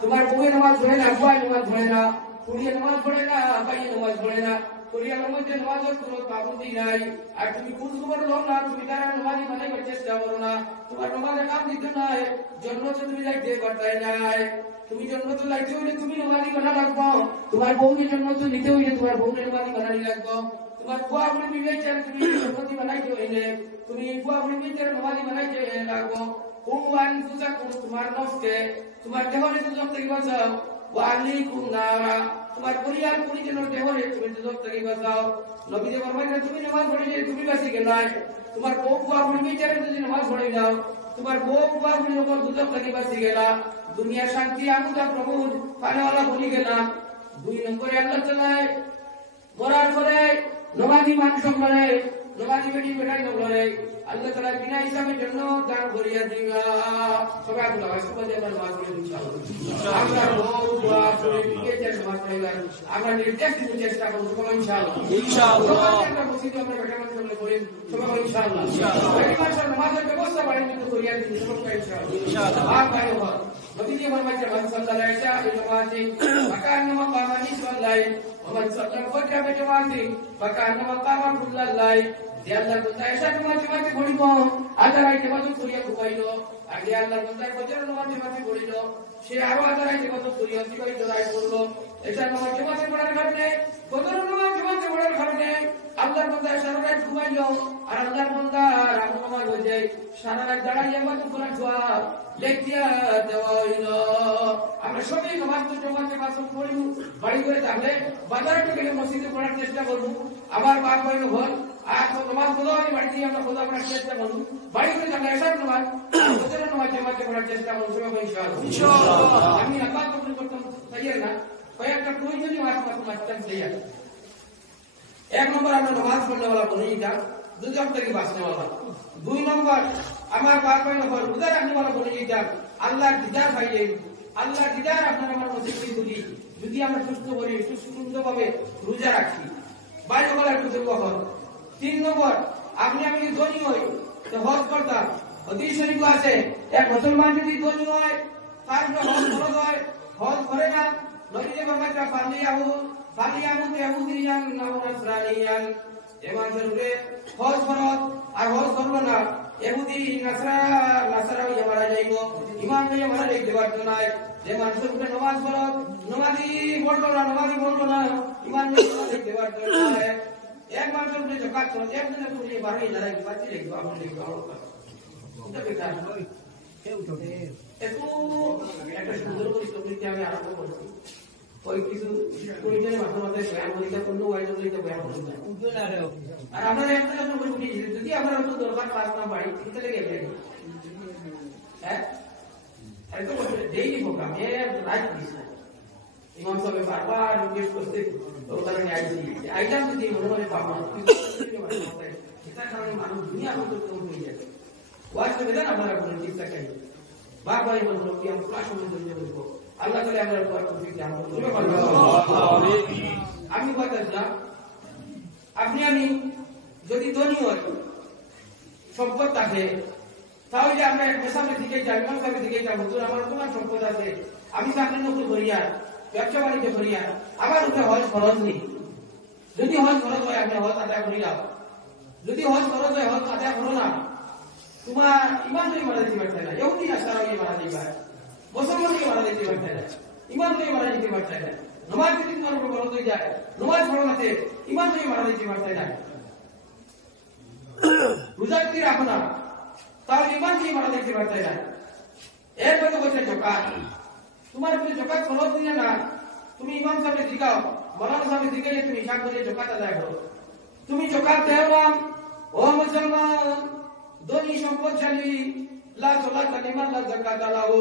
তোমার বউয়ে নামাজ পড়ে না, আব্বাই নামাজ পড়ে না, কুড়িয়ে নামাজ পড়ে না, আব্বাই নামাজ পড়ে না, কুড়িয়ার মধ্যে নামাজের কোনো পাবন্দি নাই। আর তুমি খোঁজ খবর নাও না, তুমি তারা নামাজি বানাইবার চেষ্টা করো না, তোমার নামাজের কাম দিতে নাই, জন্মতে তুমি যাইতে পারতাই নাই। তুমি জন্মতে যাইতে হইলে তুমি নামাজি বানা রাখবো, তোমার বউকে জন্মতে নিতে হইলে তোমার বউকে নামাজি বানানি রাখবো। তোমার বুয়া আপনি বিবেচনা তুমি জন্মতি বানাইতে হইলে তুমি বুয়া আপনি বিবেচনা নামাজি বানাইতে রাখবো। কুয়ান পূজা কোন তোমার নফসকে তোমার দেহরে তো থেকে বাঁচাও, ওয়ালিকুম নারা তোমার পরিবার পরিজনের দেহরে তুমি তো থেকে বাঁচাও। নবী যে ফরমাইলেন তুমি নামাজ পড়ে তুমি বাঁচি গেলাই, তোমার বউ বুয়া আপনি বিবেচনা যদি নামাজ পড়ে যাও, তোমার বউ বুয়া আপনি উপর দুজক থেকে বাঁচি গেলা, দুনিয়া শান্তি আমুদা প্রভু পানেওয়ালা বলি গেলাম। 2 নম্বরে আল্লাহ তাআলা মরার পরে নমাজি মানুষ বলে, নমাজি বেটি বেটাই বলে আল্লাহ তাআলা বিনা হিসাবের জন্য দান করিয়া দিবা। সবাই আল্লাহ সুবহানাহু ওয়া তাআলা করে ইনশাআল্লাহ। আমরা বউ বুয়া করে বিয়েতে নামাজ পড়িবার আমরা নির্দেশ দিতে চেষ্টা করব সবাই ইনশাআল্লাহ। ইনশাআল্লাহ আমরা মসজিদে আমরা বেটা মানুষ বলে করেন সবাই ইনশাআল্লাহ। বেটি মানুষের নামাজের ব্যবস্থা বাড়ি দিতে করিয়া দিন সবাই ইনশাআল্লাহ। ইনশাআল্লাহ আর ভাই হল নবী জি ফরমাইছেন মান সাল্লাল্লাহু আলাইহি ওয়াসাল্লাম ফাকান্না মাকামানি সাল্লাই ওয়া মান সাল্লাল্লাহু ফাজরা বিজামাতি ফাকান্না মাকামা কুল্লাল্লাহ। যে আল্লাহর বান্দা এসা নামাজ পড়িব আদারাইতে বাজু করিয়া ঘুমাইল, আর যে আল্লাহর বান্দা ফজর নামাজ পড়িল সে আরো আদারাইতে বাজু করিয়া দিবাই দরাই করল। এসা নামাজ পড়ার কারণে ফজর নামাজ পড়ার কারণে আল্লাহর বান্দা সারা রাত ঘুমাইল, আর আল্লাহর বান্দা রাত নামাজ হয়ে সারা রাত দাঁড়াইয়া বাজু করা সওয়াব লেখিয়া দেওয়া হইল। আমরা সবাই নামাজ জমাতে বাসন পড়িব, বাড়ি করে থাকলে বাজারে গেলে মসজিদে পড়ার চেষ্টা করব। আমার বাপ ভাই হল আর নামাজ বলো আমি বাড়িতে আমরা খোদা পড়ার চেষ্টা করব, বাড়ি করে থাকলে এসব নামাজ ওদের নামাজ জমাতে পড়ার চেষ্টা করব সবাই ইনশাআল্লাহ। আমি আল্লাহ কবুল করতাম তাইয়ার না কয়েকটা প্রয়োজনীয় মাসতাম তাইয়ার। 1 নম্বর আমরা নামাজ পড়নে वाला বনিটা দুজক থেকে বাঁচনে वाला। 2 নম্বর আমার বাপ ভাই হল রোজা রাখনে वाला বনিটা আল্লাহর দিদার পাইলে, আল্লাহর দিদার আপনার আমার নসিব করি যদি আমরা সুস্থ করি সুন্দরভাবে রোজা রাখি বাইরে বলার কিছু কখন। 3 নম্বর আপনি আমি যদি ধনী হই তো হজ করতাম। হাদিস শরীফ আছে এক মুসলমান যদি ধনী হয় তার হজ ফরজ হয়, হজ করে না নবী যে ফরমাইছেন ফালিয়াহু ইয়াহুদিয়ান নাও নাসরানিয়ান। যে মানুষের হজ ফরজ আর হজ করলো না ইহুদি নাসারা মারা যাইব, ইমান নিয়ে মারা যাইতে পারতো না। যে মানুষের উপরে নামাজ ফরজ নামাজি পড়লো না ইমান নিয়ে মারা যাইতে পারতো না। এক মানুষের উপরে যাকাত ফরজ একজনের উপরে বাড়ি দাঁড়াই বাঁচি রাখবো আপনি লিখবো এটা বেকার একটু একটা সুন্দর করে টপিকটি আমি আরম্ভ করছি। ওই কিছু পরিচয় মাঝে মাঝে ব্যায়াম পরীক্ষা করলে ওয়াইজ লইতে ব্যায়াম করতে আর আমরা একটা জন্য বলি যদি আমরা তো দরকার পাঁচ না বাড়ি কিনতে লেগে যাবে হ্যাঁ একদম ডেইলি প্রোগ্রাম এ রাইট দিস না ইমাম সাহেব বারবার রিকোয়েস্ট করতে ওর কারণে আইলাম যদি মনে মনে ভাবনা এটা কারণে মানুষ দুনিয়া মতো কম হয়ে যাবে। ওয়াজ করে দেন আপনারা বলেন চিন্তা চাই বারবারই বলবো কি আমি ক্লাস মধ্যে বলবো আল্লাহ তাআলা আমরা দোয়া করতে আমি বলতেছিলাম আপনি আমি যদি ধনী হই সম্পদ থাকে তাহলে আমরা মেসামের দিকে যাই, মনসামের দিকে যাবো। তোর আমার তোমার সম্পদ আছে, আমি চাকরি নকরি করিয়া ব্যবসা বাণিজ্য করিয়া আমার উপরে হজ খরচ নেই। যদি হজ খরচ হয় আপনি হজ আদায় করিয়া, যদি হজ খরচ হয় হজ আদায় করো না, তোমার ইমান নিয়ে মারা যেতে পারছে না, ইহুদি নাসারা নিয়ে মারা যেতে পারে, মুসলমান নিয়ে মারা যেতে পারছে না, ইমান নিয়ে মারা যেতে পারছে না। নামাজ যদি তোমার উপর খরচ হয়ে যায় নামাজ পড়ো না ইমান নিয়ে মারা যেতে পারছে না। রোজা যদি রাখো না তাহলে ইমান নিয়ে মারা যেতে পারছে না। এরপরে বলছে জকাত, তোমার উপরে জকাত খরচ নিয়ে না, তুমি ইমাম সাহেবকে জিগাও, মৌলানা সাহেবকে জিগাইলে তুমি হিসাব করে জকাত আদায় করো। তুমি জকাত দেও না ও মুসলমান ধনী সম্পদশালী লা সালাত লিমান লা যাকাত লাহু,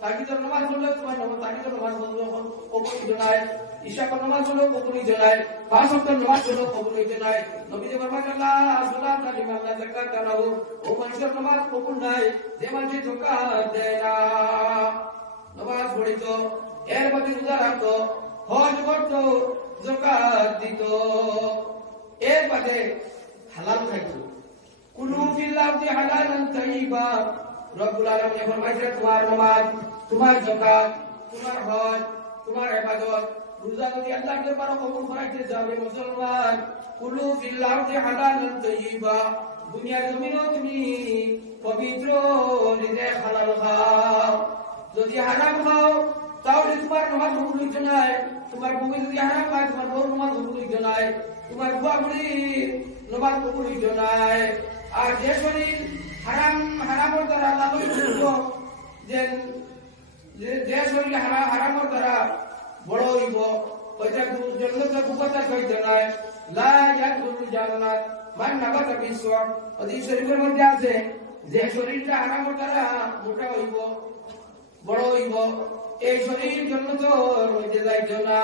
তাকিদের নামাজ পড়লে তোমার তাকিদের নামাজ পড়লো কবুল জানায়, ঈশা কর নামাজ পড়লো কবুল জানায়, পাঁচ ওয়াক্ত নামাজ পড়লো কবুল জানায়। নবী যে ফরমালেন লা সালাত লিমান লা যাকাত লাহু, ও মানুষের নামাজ কবুল নাই যে মানুষ যাকাত দেয় না। নামাজ পড়িতো, এর মধ্যে রোজা রাখতো, হজ করতো, যাকাত দিত, এর বাদে হালাল খাইতো। কুলু ফিল আরদি হালালান তাইয়্যিবা, রব্বুল আলামিন ফরমাইছেন তোমার নামাজ, তোমার যাকাত, তোমার হজ, তোমার ইবাদত, রোজা যদি আল্লাহর দরবারে কবুল করাইতে যাবে মুসলমান, কুলু ফিল আরদি হালালান তাইয়্যিবা, দুনিয়ার জমিনও তুমি পবিত্র রিজিক হালাল খাও। যদি হারাম খাও তাহলে তোমার নামাজ কবুল হইতো না, তোমার বউ যদি হারাম খায় তোমার বউর নামাজ কবুল হইতো না, তোমার বুয়া বুড়ির নামাজ কবুল হইতো না। আর যে শরীর হারামের দ্বারা লালন যে শরীর হারামের দ্বারা বড় হইব ওইটা জান্নাতের বুকাতা হইতো না। লা ইয়াদখুলুল জান্নাত মান নাবাতা বিসওয়াক, হাদিস শরীফের মধ্যে আছে যে শরীরটা হারামের দ্বারা মোটা হইব বড় হইব এই শরীর জান্নাতের মধ্যে যাইতো না।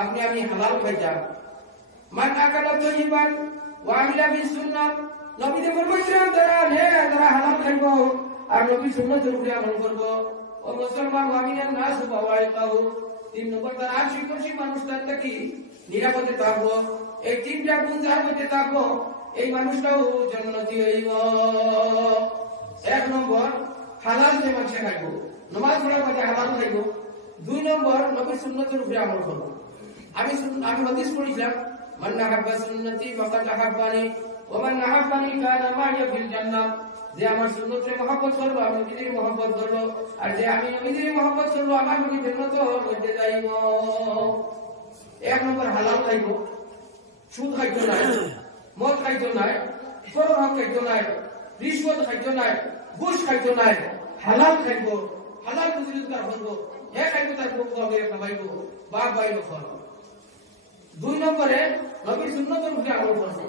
আপনি আমি হালাল খাইতাম। মান আকালা তাইয়িবান ওয়া আমিলা বিস সুন্নাহ, নবীদের ফরমাইছেন যারা হালাল খাইব আর নবী সুন্নাতের উপরে আমল করব। ও মুসলমান ওয়ামিনান নাস বাওয়াইকাহু, 3 নম্বর তার আশিক মানুষ তার কি নিরাপদে থাকবো। এই 3টা গুণ যার মধ্যে থাকবো এই মানুষটাও জান্নাতি হইব। 1 নম্বর হালাল যে মানুষ খাইব, নামাজ পড়ার মধ্যে হালাল খাইব। 2 নম্বর নবীর সুন্নাতের উপরে আমল করব। আমি হাদিস পড়িছিলাম, মান আহাব্বা সুন্নতি ফাকাদ আহাব্বানি ওয়া মান আহাব্বানি কানা মা'ইয়া ফিল জান্নাহ, যে আমার সুন্নতের মহব্বত করলো আমি নবীর মহব্বত করলো, আর যে আমি নবীর মহব্বত করলো আমার নবী জান্নাতের মধ্যে যাইব। 1 নম্বর হালাল খাইব, সুদ খাইতো না, মদ খাইতো না, করোনা খাইতো না, রিশওয়াত খাইতো না, ঘুষ খাইতো না, হালাল খাইব। হালাল রোজগার করব, হে খাইব তার বউ হবে খাইব, বাপ বাইরে খাওয়াবো। 2 নম্বরে নবীর সুন্নতের উপরে আমল করব।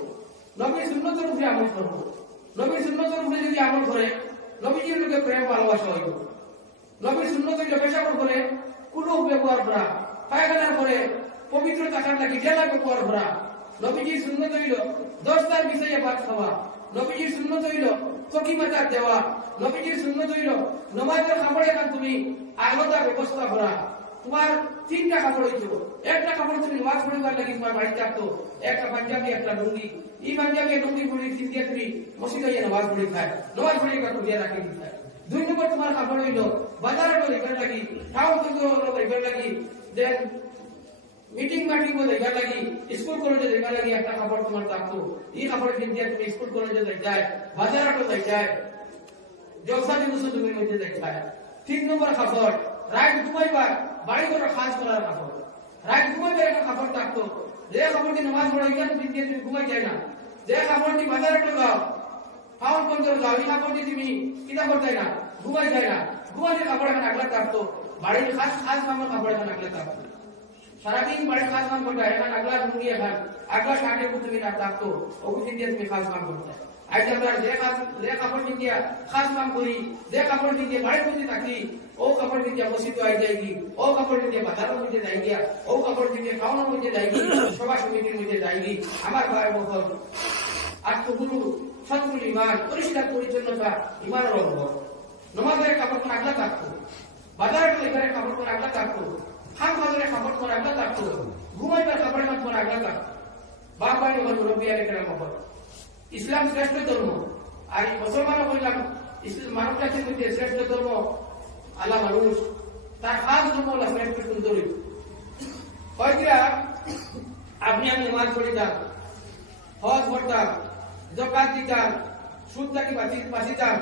নবীর সুন্নতের উপরে আমল করব। নবীর সুন্নতের উপরে যদি আমল করে নবীজির লোকে প্রেম ভালোবাসা হইব। নবীর সুন্নত হইল পেশাব করে কুলু ব্যবহার করা, পায়খানার করে পবিত্র থাকার লাগি জেলা ব্যবহার করা। নবীজির সুন্নত হইল 10টার বিষয়ে ভাত খাওয়া। নবীজির সুন্নত হইল চকি মাথার দেওয়া। নবীজির সুন্নত হইল নামাজের কাপড়ে তুমি আলাদা ব্যবস্থা করা। তোমার 3টা কাপড় হইতো, একটা কাপড় তুমি নামাজ পড়িবার লাগি তোমার বাড়িতে থাকতো, একটা পাঞ্জাবি একটা লুঙ্গি। এই পাঞ্জাবি লুঙ্গি পরে চিন্তা তুমি মসজিদে গিয়ে নামাজ পড়ি খায়, নামাজ পড়ি কাপড় দিয়ে রাখি খায়। 2 নম্বর তোমার কাপড় হইল বাজারে রিবার লাগি, খাও কিন্তু রিবার লাগি, দেন মিটিং মাটিং রিবার লাগি, স্কুল কলেজে রিবার লাগি একটা কাপড় তোমার থাকতো। এই কাপড় কিনতে তুমি স্কুল কলেজে যাই, বাজারে যাই, জলসা দিবস তুমি মধ্যে দেখায়। 3 নম্বর কাপড় রাত ঘুমাইবার বাড়ি করে খাস করার কাপড়। রাত ঘুমাইবার একটা কাপড় থাকতো, যে কাপড়টি নামাজ পড়ে এখানে পিছিয়ে তুমি ঘুমাই যায় না, যে কাপড়টি বাজারে ঢোকাও খাওয়ান বন্ধ যাও, এই কাপড়টি তুমি কিনা করতে না, ঘুমাই যায় না। ঘুমাইলে কাপড় এখানে আগলা থাকতো, বাড়ির খাস কামের কাপড় এখানে আগলা থাকতো। সারাদিন বাড়ির খাস কাম করতে এখানে আগলা ঘুমিয়ে খান, আগলা শার্টে তুমি না থাকতো, ওগুলো দিয়ে তুমি খাস কাম করতে। আজ আমরা যে কাপড় দিয়ে খাস কাম করি, যে কাপড় দিয়ে বাড়ির মধ্যে থাকি, ও কাপড় দিয়ে মসজিদে আই যাইগি, ও কাপড় দিয়ে বাজারের মধ্যে যাইগি, ও কাপড় দিয়ে খাওয়ানোর মধ্যে যাইগি, সভা সমিতির মধ্যে যাইগি। আমার ভাই বহন আত্মগুরু সৎগুরু ইমান, পরিষ্কার পরিচ্ছন্নতা ইমানের অঙ্গ। নামাজের কাপড় করে আগলা থাকতো, বাজারের লেবারের কাপড় করে আগলা থাকতো, খান বাজারের কাপড় করে আগলা থাকতো, ঘুমাইবার কাপড়ের মত করে আগলা থাকতো। বাপ ভাই বহন রবিয়ারে কেনা খবর। ইসলাম শ্রেষ্ঠ ধর্ম, আর মুসলমান বললাম মানব জাতির মধ্যে শ্রেষ্ঠ ধর্ম আল্লাহ মানুষ, তার খাস ধর্ম হল শ্রেষ্ঠ সুন্দরী। হয়তো আপনি আমি নামাজ পড়িতাম, হজ করতাম, যাকাত দিতাম, সুদ থেকে বাঁচিতাম,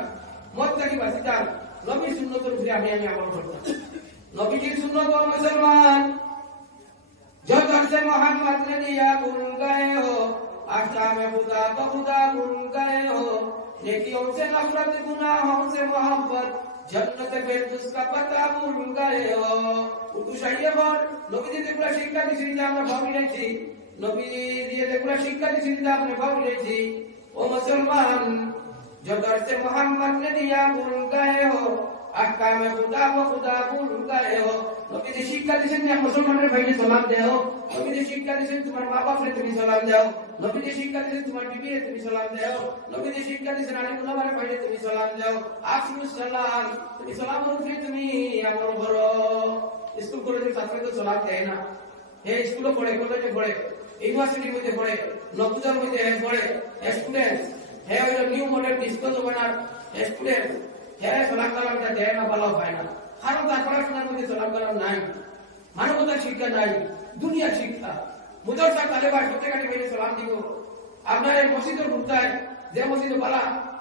মদ থেকে বাঁচিতাম, নবীর সুন্নতের উপরে আমি আমল করতাম। নবীজির সুন্নত মুসলমান जब से मोहम्मद ने दिया भूल गए हो, अहकाम खुदा तो खुदा भूल गए हो, नेकियों से नफरत गुनाहों से मोहब्बत, जन्नत फिरदौस का पता भूल गए हो। उर्दू शायरी पर नबी দিয়ে যেগুলা শিক্ষা দিয়েছেন আমরা ভাবি নাইছি, নবী দিয়ে যেগুলা শিক্ষা দিয়েছেন আমরা ভাবি নাইছি। ও মুসলমান जब से मोहम्मद ने दिया भूल गए हो, अहकाम खुदा व खुदा भूल गए हो। নবী যে শিক্ষা দিয়েছেন যে মুসলমানের ভাইকে সালাম দাও, নবী যে শিক্ষা দিয়েছেন তোমার মা বাপকে তুমি সালাম দাও, নবী যে শিক্ষা দিয়েছেন তোমার বিবিকে তুমি সালাম দাও, নবী যে শিক্ষা দিয়েছেন আলী মুলামার ভাইকে তুমি সালাম দাও। আফসুস সালাম, তুমি সালামের উপরে তুমি আমল করো। স্কুল কলেজের ছাত্রদের সালাম দেয় না, হে স্কুলে পড়ে, কলেজে পড়ে, ইউনিভার্সিটির মধ্যে পড়ে, নবুজার মধ্যে পড়ে স্টুডেন্ট, হে হইল নিউ মডেল ডিস্কো জমানার স্টুডেন্ট, হে সালাম কালামটা দেয় না, ভালো হয় না। কারণ তার পড়াশোনার মধ্যে সালাম কালাম নাই, মানবতার শিক্ষা নাই, দুনিয়ার শিক্ষা। মুদরসা তালেবা সত্যি কাটি বাইরে সালাম দিব। আপনার এই মসজিদের হুত্তায় যে মসজিদে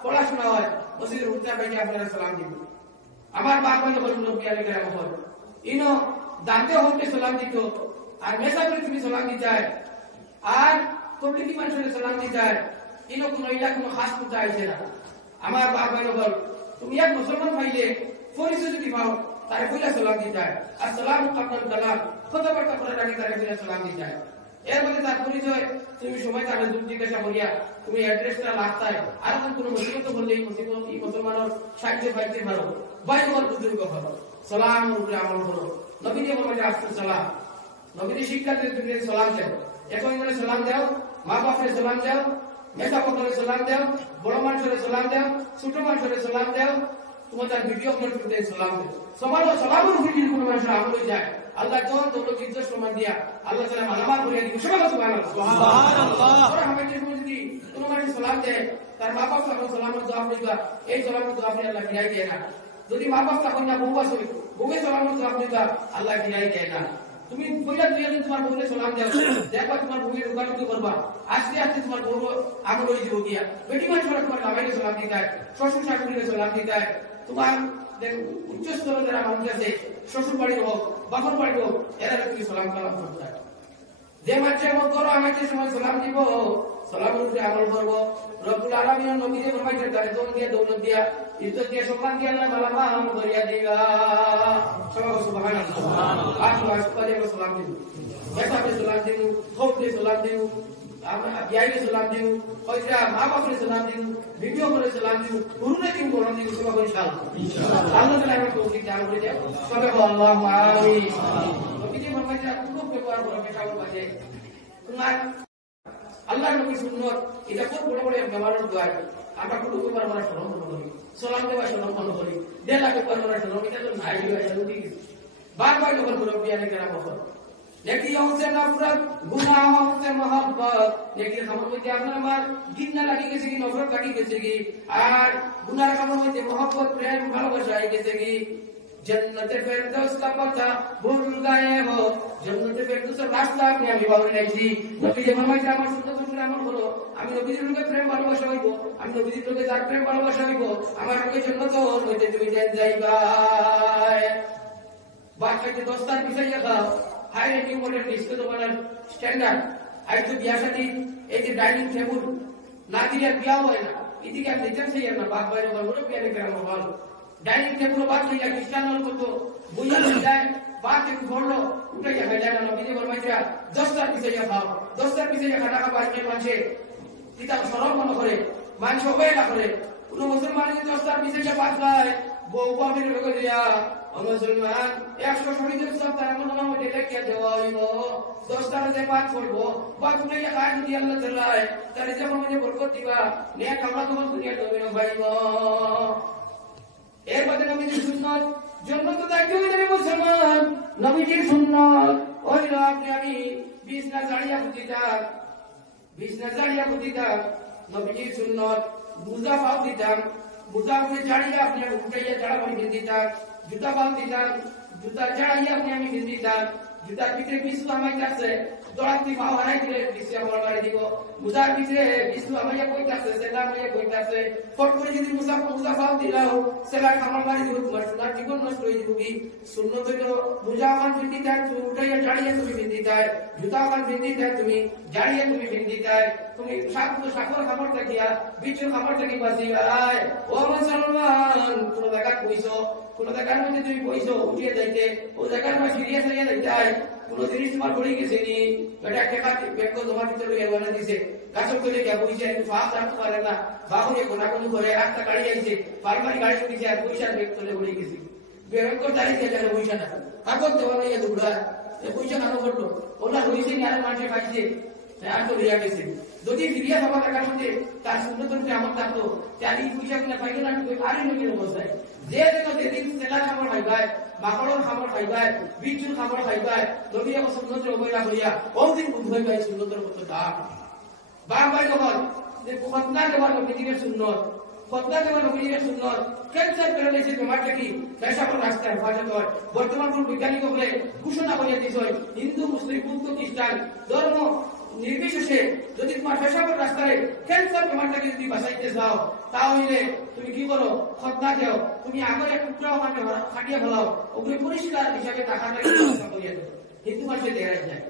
পড়াশোনা হয় মসজিদের হুত্তায় বাইরে আপনারা সালাম দিব। আমার বাপ মানে বলুন নবিয়ারে গ্রাম হল ইনো দাঁতে হতে সালাম দিত, আর মেসাজে তুমি সালাম দিতে আর তবলিগি মানুষের সালাম দিতে ইনো কোনো ইলা কোনো খাস কথা আইছে না। আমার বাপ মানে বল তুমি এক মুসলমান ভাইলে পরিচয় যদি পাও তারে কইলা সালাম দিতে আসসালামু আলাইকুম কালাম কথাবার্তা করে রাখি তারে কইলা সালাম দিতে। এর মধ্যে তার পরিচয় তুমি সময় তাহলে দুঃখ জিজ্ঞাসা করিয়া তুমি অ্যাড্রেসটা লাগতায় আর কোনো মুসিবত বললেই মুসিবত এই মুসলমানের সাহায্য পাইতে পারো। বাইবল বুজুর্গ হলো সালাম উপরে আমল করো। নবীজি বলেন আসসালামু সালাম, নবীজি শিক্ষা দিয়ে তুমি সালাম দাও। এখন করে সালাম দাও, মা বাপরে সালাম দাও, মেসা বাপরে সালাম দাও, বড় মানুষের সালাম দাও, ছোট মানুষের সালাম দাও, তোমাদের ভিডিও করে সালাম দাও। সালামের ভিডিও কোনো মানুষ আমল হয়ে যায় আল্লাহ যখন দৌলত ইজ্জত সম্মান দিয়া আল্লাহ তাআলা মালামাল করিয়া দিবেন। সুবহানাল্লাহ সুবহানাল্লাহ। ওরা আমাদের যদি কোনো মানুষ সালাম দেয় তার মা বাপ যখন সালামের জবাব দিবা এই সালামের জবাব আল্লাহ ফিরাই দেয় না। যদি মা বাপ তখন না বউ আছে বউকে সালামের জবাব দিবা আল্লাহ ফিরাই দেয় না। তুমি কইলা দুই দিন তোমার বউকে সালাম দাও, দেখবা তোমার বউয়ের উগাটুকি করবা, আস্তে আস্তে তোমার বউ আমল হয়ে যাবে গিয়া। বেটি মানুষ তোমার জামাইকে সালাম দিতে হয়, শ্বশুর শাশুড়িকে সালাম দিতে হয়। তোমার উচ্চ স্তরের যারা মানুষ আছে শ্বশুর বাড়ির হোক বাপর বাড়ির হোক এরা তুমি সালাম কালাম করতে হয়। যে মাঝে আমল করো আমাকে সময় সালাম দিব, সালামের উপরে আমল করবো। রব্বুল আলামিন নবীকে ফরমাইছেন তারে দন দিয়া দৌলত দিয়া ইজ্জত দিয়া সম্মান দিয়া আল্লাহ মালামাল করিয়া দিবা। সবাই সুবহানাল্লাহ সুবহানাল্লাহ। আসলে সালাম দিব, মেসাবে সালাম দিব, খৌফে সালাম দিব, আমরা বিয়াইলে সালাম দিব, কইরা মা বাপরে সালাম দিব, ভিডিও করে সালাম দিব, পুরুনে দিন বলন দিব। সবাই ইনশাআল্লাহ ইনশাআল্লাহ আল্লাহ তাআলা আমাকে তৌফিক দান করে দেয়। সবাই আল্লাহু আমিন। নবীজি ফরমাইছেন খুব ব্যবহার করো মেশাওর মাঝে তোমার আল্লাহ নবী সুন্নাত এটা খুব বড় বড় ব্যবহারের দোয়া। আমরা খুব ব্যবহার করা শরম মনে করি, সালাম দেওয়া শরম মনে করি, দেলা ব্যবহার করা শরম, এটা তো নাই হয়ে উঠে গেছে। বারবার যখন মুরব্বিয়ানে কেরাম বলেন নেকি হচ্ছে নফরত গুনাহ হচ্ছে মহব্বত, নেকি খবর মধ্যে আপনার আমার ঘৃণা লাগি গেছে কি নফরত লাগি গেছে কি, আর গুনার খবর মধ্যে মহব্বত প্রেম ভালোবাসা হয়ে গেছে কি। जन्नते फिरदौस का पता भूल गए हो, जन्नते फिरदौসের রাস্তা আপনি আমি ভালো নাইছি। নবীজি ফরমাইছে আমার সুন্নাত অনুযায়ী আমল করো, আমি নবীজির লোকে প্রেম ভালোবাসা হইব, আমি নবীজির লোকে যার প্রেম ভালোবাসা হইব আমার লোকে জান্নাত হইতে তুমি যাইবা। বাদ খাইতে দস্তার বিছাইয়া খাও, হাই রে নিউ মডেল ডিসকে তোমার স্ট্যান্ডার্ড। আই তো বিয়া শাদী এই যে ডাইনিং টেবিল না দিলে বিয়া হয় না, এদিকে আপনি দেখছেন সেই না বাপ বাইরে বলবো বিয়ারে কেরাম ভালো ডাইনিং টেবিল বাদ হইয়া খ্রিস্টান কত বুঝা যায় বাদ একটু ধরলো উঠাইয়া খাই যায় না। নবীজি ফরমাইছে দস্তার বিছাইয়া খাও, দস্তার বিছাইয়া খানা খাবা আজকে মানুষে কিতাব সরল মনে করে মানুষ অবহেলা করে। কোন মুসলমান যদি দস্তার বিছাইয়া বাদ খায় বউ বাপের লোক দিয়া মুসলমান 100 শহীদের সব তার মনে মধ্যে লেখিয়া দেওয়া হইব। দস্তারে যে বাদ করবো বাদ উঠাইয়া খায় যদি আল্লাহ চালায় তার যে মনে বরকত দিবা নেক আমরা তোমার দুনিয়া জমিন পাইব। এর মধ্যে নবীজির সুন্নাত জন্নত দায়িত্ব হয়ে যাবে মুসলমান। নবীজির সুন্নাত হইল আপনি আমি বিছনা জাড়িয়া ফুটিতাম, বিছনা জাড়িয়া ফুটিতাম। নবীজির সুন্নাত মুজা পাও দিতাম, মুজা করে জাড়িয়া আপনি উঠাইয়া জাড়া করে দিতাম, জুতা পাও দিতাম, জুতা জাড়াইয়া আপনি আমি দিতাম। জুতার ভিতরে বিছু আমাইতাছে দড়াতি পাও হারাই দিলে বিছু আমার বাড়ি দিব। মুজার ভিতরে বিছু আমাইয়া কইতাছে সেলা আমাইয়া কইতাছে ফট করে যদি মুজা পাও দিলাও সেলা খামার বাড়ি দিব, তোমার সোনার জীবন নষ্ট হয়ে যাবে। কি সুন্নত হইল মুজা আমার বিন্দিতে তুমি উঠাইয়া জাড়িয়া তুমি বিন্দিতে, জুতা আমার বিন্দিতে তুমি জাড়িয়া তুমি বিন্দিতে। তুমি সাকর খাবার থাকিয়া বিছু খাবার থাকি বাঁচি আয়। ও মুসলমান কোন জায়গা কইছো, কোন জায়গার মধ্যে তুমি কইছো উঠিয়ে যাইতে ও জায়গার মধ্যে ফিরিয়ে ফিরিয়ে যাইতে কোন জিনিস তোমার পড়ে গেছে নি এটা একটা ব্যাংক জমা দিতে লইয়া বলে দিছে গাছর করে গিয়া বইছে একটু ফাঁক রাখতে পারে না বাবুরে কোনা কোন করে একটা গাড়ি আইছে পারমারি গাড়ি উঠিছে আর পয়সার ব্যাগ তুলে পড়ে গেছে। ব্যাংক দাঁড়িয়ে গেছে পয়সা না কাগজ দেওয়া লইয়া দৌড়া পয়সা কেন করলো ওলা হয়েছে আর মানুষে খাইছে আর তো লইয়া গেছে। যদি ফিরিয়া বাবা টাকার মধ্যে তার সুন্দর আমার থাকতো তার এই পয়সা কিনা পাইল না আরে নবীর অবস্থায় যে যেদিন তেলা খাবার খাইবায় মাকড়র খাবার খাইবায় বিচুর খাবার খাইবায় নবী আমার সুন্নতের অবহেলা করিয়া ওদিন বুঝ হইবাই সুন্নতের মতো দাম বাপ ভাই যখন যে খতনা দেওয়ার নবীজির সুন্নত খতনা দেওয়া নবীর সুন্নত ক্যান্সার প্যারালাইসিস বেমারটা কি পেশাবের রাস্তায় হেফাজত হয় বর্তমান কোন বৈজ্ঞানিক হলে ঘোষণা করিয়া দিয়েছে হিন্দু মুসলিম বৌদ্ধ খ্রিস্টান ধর্ম নির্বিশেষে যদি তোমার পেশাবের রাস্তায় ক্যান্সার বেমারটাকে যদি বাঁচাইতে চাও তাহলে তুমি কি করো খতনা দেও তুমি আগের এক টুকরা ওখানে খাটিয়ে ফেলাও ওগুলো পরিষ্কার হিসাবে টাকাটাকে ব্যবস্থা করিয়া দেও হিন্দু মানুষের দেখাই যায়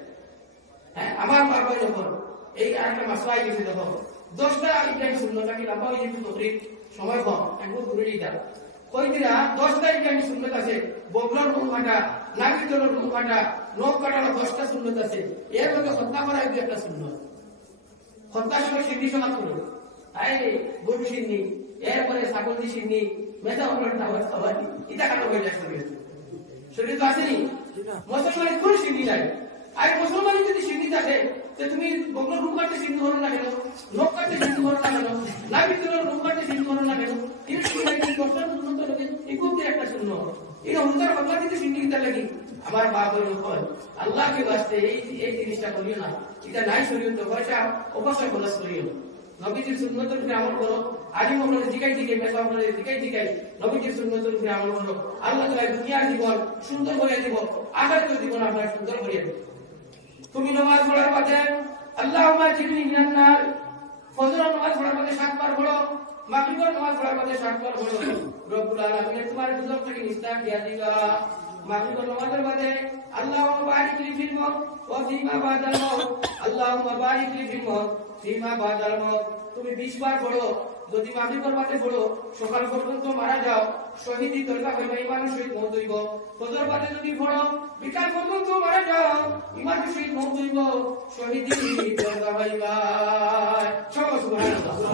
হ্যাঁ আমার বাবা যখন এই আরেকটা মাসলাই গেছে দেখো 10টা ইব্রাহিম সুন্নত আমি লম্বা হয়ে যেতে তবরি সময় কম একদম ঘুরে দিতাম কই দিরা 10টা ইব্রাহিম সুন্নত আছে বগলার রুম কাটা নাগরিকের রুম কাটা নখ কাটার 10টা সুন্নত আছে এর মধ্যে খতনা করা একটা সুন্নত খতনার সময় সিদ্ধি সমাজ করো আই গরু সিদ্ধি এরপরে ছাগল দি সিদ্ধি মেজা হলো খাবার এটা কাটা হয়ে যায় শরীর তো আসেনি মুসলমানের কোন সিদ্ধি নাই আর মুসলমান যদি সিদ্ধি থাকে তুমি বগলার রুম কাটতে সিদ্ধি করো না কেন নখ কাটতে সিদ্ধি করো না কেন নাগরিকের রুম কাটতে সিদ্ধি করো না কেন একটা শূন্য এই অনুদার বদলা দিতে সিদ্ধি দিতে লাগি আমার বাপ আল্লাহকে বাঁচতে এই জিনিসটা করিও না এটা নাই শরীর তো পয়সা অবশ্যই খরচ করিও নবীজির সুন্নতের উপরে আমল করো আলিম আপনাদের জিগাই জিগাই মেসা আপনাদের জিগাই জিগাই নবীজির সুন্নতের উপরে আমল করো আল্লাহ তাআলা দুনিয়ার জীবন সুন্দর করে দিব আখিরাতের জীবন আপনার সুন্দর করে দেব তুমি নামাজ পড়ার পথে আল্লাহুম্মা জিবনি মিনান নার ফজরের নামাজ পড়ার পথে 7 বার পড়ো মাগরিবের নামাজ পড়ার পথে 7 বার পড়ো রব্বুল আলামিন তোমার দুজক থেকে নিস্তার দিয়া দিবা মাগরিবের নামাজের পথে আল্লাহুম্মা বারিক লি ফিল মউত ওয়া ফিমা বাদাল মউত আল্লাহুম্মা বারিক লি ফিল মউত ফিমা বাদাল মউত তুমি 20 বার পড়ো যদি মাগরিবের পথে পড়ো সকাল পর্যন্ত মারা যাও শহীদি দরজা হইবা ইমানের সহিত মউত হইব ফজর পথে যদি পড়ো বিকাল পর্যন্ত মারা যাও ইমানের সহিত মউত হইব শহীদি দরজা হইবা সুবহানাল্লাহ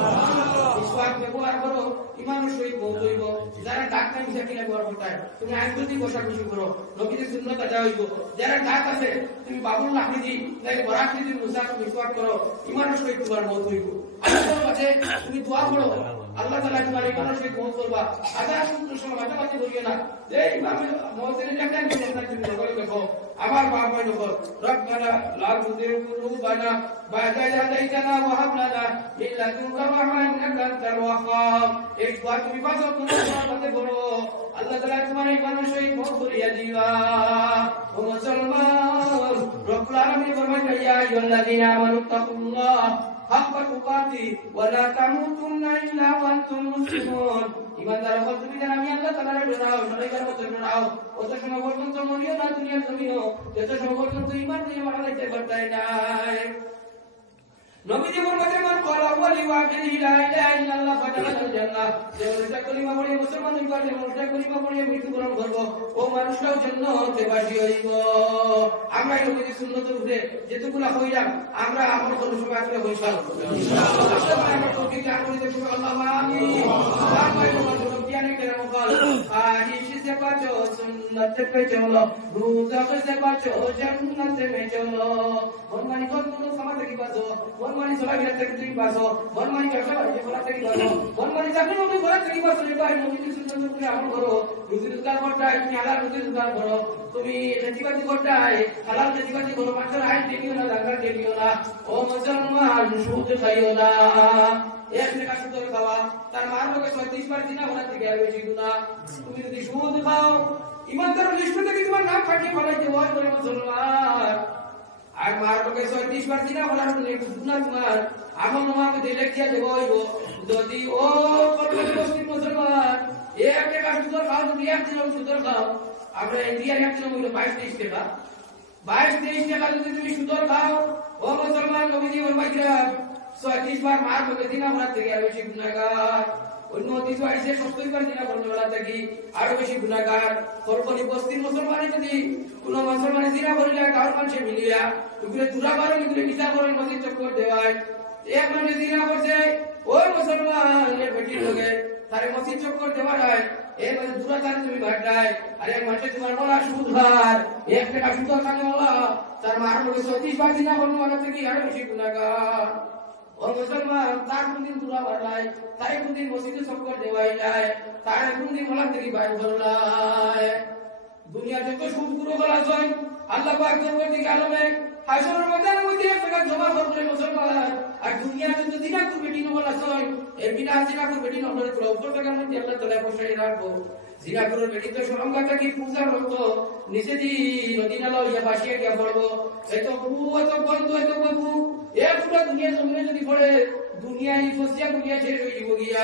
ইসলাম ব্যবহার করো ইমানের সহিত মউত হইব যারা ডাক্তার হিসেবে কিনা ব্যবহার করতে তুমি আইনগতি বসা খুশি করো নবীদের সুন্নাত আদা হইব যারা ডাক আছে তুমি বাবুল আকৃতি নাই বরাকৃতির মুসাফ মিসওয়াক করো ইমানের সহিত তোমার মউত হইব আল্লাহর কাছে তুমি দোয়া করো আল্লাহ তাআলা তোমার ইমানের সহিত মউত করবা আদার সুন্দর সময় মাতামাতি করিও না এই ইমাম মউতের ডাক্তার কি আপনার তুমি করে দেখো আমার বাবা হয় দেখো রব্বানা লা তুযিগ কুলুবানা বা'দা ইয হাদাইতানা ওয়া হাব লানা মিন লাদুনকা রাহমাতান ইন্নাকা আনতাল ওয়াহ্হাব এই দোয়া তুমি পাঠো তোমার বলো আল্লাহ তাআলা তোমার ইমানের সহিত মউত করিয়া দিবা ও মুসলমান রব্বুল আলামিন ফরমান ইয়া আইয়ুহাল্লাযীনা আমানু তাকুল্লাহ হাক্কা তুকাতি ওয়া লা তামুতুন্না ইল্লা ওয়া আনতুম মুসলিমুন ইমানদার হও তুমি যারা আমি আল্লাহ তাআলার ডরাও সদাইকার মতো ডরাও অত সময় পর্যন্ত মরিও না দুনিয়ার জমিনও যত সময় পর্যন্ত ঈমান নিয়ে মারা যাইতে পারতাই নাই নবীজি ফরমাতেন মান ক্বালা আউয়ালি ওয়া আখিরিহি লা ইলাহা ইল্লাল্লাহ ফাদাখালাল জান্নাহ যে মুশরিক কলিমা পড়ে মুসলমান হইবা যে মুশরিক কলিমা পড়ে মৃত্যুবরণ করব ও মানুষটাও জান্নাতে বাসী হইব আমরা এই নবীজির সুন্নতের উপরে যেটুকুলা হইলাম আমরা আমল করব সবাই আসলে হইছাল ইনশাআল্লাহ আমরা তৌফিক দান করি দেখো আল্লাহ আমিন জ্ঞানী করে মুকাল খাহিশ से बचो सुन्नत पे चलो रोज़ा से बचो जन्नत में चलो मनमानी को तुम समाज की बात हो मनमानी सलाह विरत की बात हो मनमानी कैसा है फला की बात हो मनमानी चाकरी में फला की बात है भाई नबी की सुन्नत पे अमल करो रोज़ी रोजगार करता है তুমি হালাল রুজি রোজগার করো তুমি নেতিবাজি করতে হয় হালাল নেতিবাজি করো মাত্র আইন দেখিও না জাকাত দেখিও না ও মুসলমান সুদ খাইও না এক টাকা সুদ খাওয়া তার মার লোকে 36 বার জিনা করা থেকে আর বেশি গুনাহ তুমি যদি সুদ খাও ইমানদার লিস্ট থেকে তোমার নাম কাটিয়ে ফেলাইতে হয় বলে মুসলমান আর মার লোকে 36 বার জিনা করার গুনাহ তোমার আমল নামাকে দিলে কি দেব হইব যদি ও পরবর্তী মুসলমান এক টাকা সুদ খাও যদি এক দিন সুদ খাও আমরা ইন্ডিয়ার এক দিন হইলো 22-23 টাকা 22-23 টাকা যদি তুমি সুদ খাও ও মুসলমান নবীজি ফরমাইছেন 36 বার মার লোকে জিনা করার থেকে আর বেশি গুনাহগার অন্য কিছু আইসে 70 বার জিনা করতে বেলা থেকে আরো বেশি গুনাহগার করকলি বস্তির মুসলমানে যদি কোন মুসলমানে জিনা করিলে গাঁর মানুষে মিলিয়া ওগুলো দুরা করে ওগুলো বিচার করে মসজিদ চক্কর দেওয়ায় এক মানুষ জিনা করছে ওই মুসলমান এর বেটির লোকে তারে মসজিদ চক্কর দেওয়া হয় এই মানে দুরাচার তুমি ঘটায় আর এক মানুষে তোমার বলা সুদহার এক টাকা সুদ খানে বলা তার মার লোকে 36 বার জিনা করতে বেলা থেকে আরো বেশি গুনাহগার ও মুসলমান তার কোনদিন দুরা বাড়ায় তাই কোনদিন মসজিদে চক্কর দেওয়াই যায় তার কোনদিন বলা থেকে বাইর করলায় দুনিয়া যত সুদগুলো বলা যায় আল্লাহ পাক পরবর্তী আলমে হাসরের ময়দানে ওই এক টাকা জমা করে মুসলমান আর দুনিয়া যদি জিনাকুর বেটি নবল আসয় এই বিনা জিনাকুর বেটি নবল তোলা উপর জায়গার মধ্যে আল্লাহ তাআলা বসাই রাখবো জিনাকুর বেটি তো শরমগাটা কি পূজার হতো নিচে দি নদী নালা ইয়া বাসিয়ে গিয়া পড়বো এই তো বন্ধ এত বাবু এক পুরো দুনিয়া জমিনে যদি পড়ে দুনিয়ায় ফসিয়া দুনিয়া শেষ হয়ে যাব গিয়া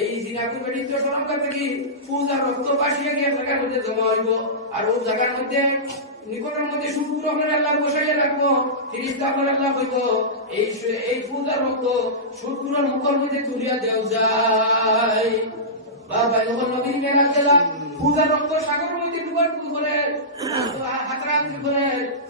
এই জিনাকুর বেটি তো শরমগাটা কি পূজার রক্ত বাসিয়ে গিয়া জায়গার মধ্যে জমা হইব আর ওই জায়গার মধ্যে নিকটের মধ্যে সুরপুর আপনার আল্লাহ বসাইয়া রাখবো ফিরিস্তা আপনার আল্লাহ হইব এই পূজার রক্ত সুরপুরের মুখের মধ্যে তুলিয়া দেওয়া যায় বাবা যখন নবীর মেয়েরা গেলাম পূজার রক্ত সাগরের মধ্যে ডুবার করে হাতরান্তি করে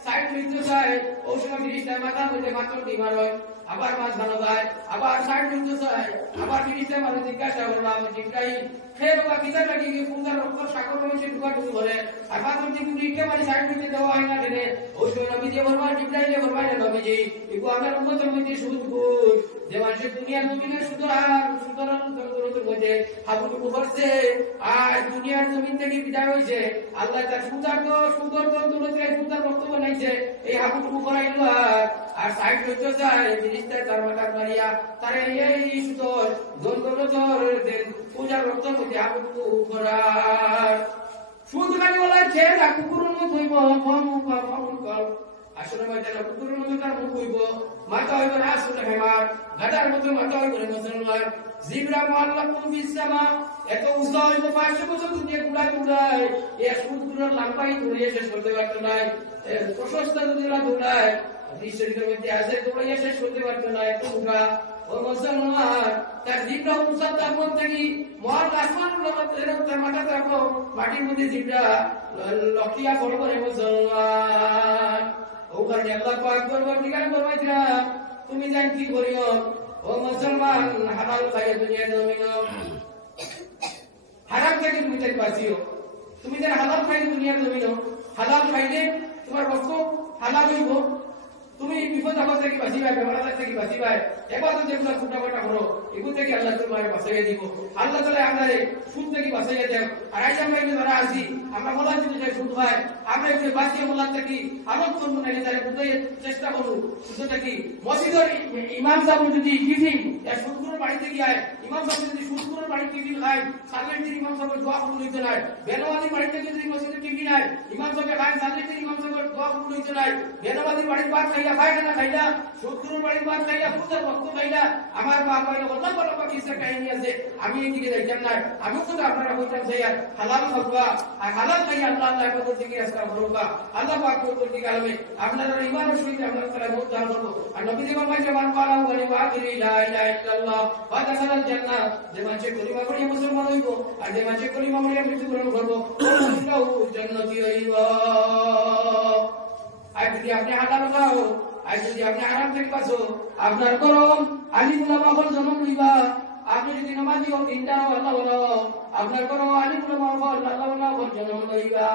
সাইড হইতে যায় ওই সময় ফিরিস্তা মাথার মধ্যে পাথর দিয়ে মারয় আবার মাছ ভালো যায় আবার সাইড হইতে যায় আবার ফিরিস্তা মানুষ জিজ্ঞাসা করলাম জিজ্ঞাই খেয়ে বাবা কিতা নাকি পূজার রক্ত সাগরের মধ্যে ডুবার করে আর পাথর দিয়ে উড়িকে মারি সাইড হইতে দেওয়া হয় না কেন ওই সময় নবী দিয়ে বলবার জিজ্ঞাইলে বলবার নবীজি এগো আমার উম্মতের মধ্যে সুদপুর যে মানুষের দুনিয়ার জমিনে সুতরাং মধ্যে হাবুটুকু করছে আর দুনিয়ার জমিন থেকে বিদায় হয়েছে আল্লাহ তার সুন্দর রক্ত বানাইছে এই হাবুটুকু করাইলো আর সাইড হইতে যায় ফিরিস্তায় তার মাথা মারিয়া তার এই সুতর পূজার রক্তের মধ্যে হাবুটুকু করার সুদ খালি বলার ছেড়ে না কুকুরের মতো হইব আসলে ময়দানে কুকুরের মতো তার মুখ হইব মাথা হইব না আসলে হেমার গাদার মতো মাথা হইব না মুসলমান জিবরা মুআল্লাকুম ফিস সামা এত উঁচা হইব 500 বছর দুনিয়া ঘুরায় এই সুদগুলোর লম্বাই ধরে শেষ করতে পারতো না প্রশস্ত দুনিয়া ঘুরায় শরীরের মধ্যে আছে দৌড়াইয়া শেষ করতে পারতো না এত উঠা ও মুসলমান তার জিবরা উঁচা তার মধ্যে কি মহান আসমান তার মাথা থাকো মাটির মধ্যে জিবরা লকিয়া বড় করে মুসলমান ও কারণে আল্লাহ পাক পরবর্তীকালে ফরমাইছিলা তুমি জান কি করিও ও মুসলমান হালাল খাইয়ে দুনিয়া জমিন হারাম থেকে তুমি তাই বাঁচিও তুমি যেন হালাল খাইয়ে দুনিয়া জমিন হালাল খাইলে তোমার রক্ত হালাল হইব তুমি বিপদ আপদ থেকে বাঁচিবাই বেমার থেকে বাঁচিবাই এবার তো যেগুলো ফুটাফাটা করো এগুলো থেকে আল্লাহ তোমার বাঁচাইয়া দিব আল্লাহ তাআলা আমাদের সুদ থেকে বাঁচাইয়া দেন আর আজ আমরা এখানে যারা আছি আমরা বলা যদি সুদ হয় আমরা এখানে বাঁচিয়ে বলার থেকে আলোক করবো না তাহলে বুঝতে চেষ্টা করবো সুদটা কি মসজিদের ইমাম সাহেব যদি টিফিন সুদগুলোর বাড়িতে গিয়ে ইমাম সাহেব যদি সুদগুলোর বাড়িতে টিফিন খায় সালের দিন ইমাম সাহেবের দোয়া কবুল হইতে নাই বেনওয়াজির বাড়িতে যদি মসজিদের টিফিন হয় ইমাম সাহেব খায় সালের দিন ইমাম সাহেবের দোয়া কবুল হইতে নাই বেনওয়াজির বাড়ির ভাত খাইয়া খায় না খাইলা সুদগুলোর বাড়ির ভাত খাইয়া পূজার ভক্ত খাইলা আমার বাপ কইলো অল্লাহ বড় বাকি সে কাহিনী আছে আমি এদিকে যাইতাম না আমি তো আপনারা কইতাম যে হালাল খাওয়া আর হালাল খাইয়া আল্লাহ তাআলা কবুল থেকে আজকা করুকা আল্লাহ পাক কবুল থেকে আলমে আপনারা ঈমানের সহিত আমরা তাআলা মুদ্দার করব আর নবী দিয়ে বলছেন মান ক্বালা ওয়া আখিরি লা ইলাহা ইল্লাল্লাহ ওয়া দাখালাল জান্নাহ যে মানুষ কলিমা পড়ে মুসলমান হইব আর যে মানুষ কলিমা পড়ে মৃত্যুবরণ করব তাও জান্নাতি হইব আর যদি আপনি হালাল খাও আর যদি আপনি আরাম থেকে বাঁচো আপনার গরম আলিম উলামা হল জন্ম লইবা আপনি যদি নামাজি হন তিনটা আল্লাহ বলো আপনার গরম আলিম উলামা হল আল্লাহ হল জন্ম লইবা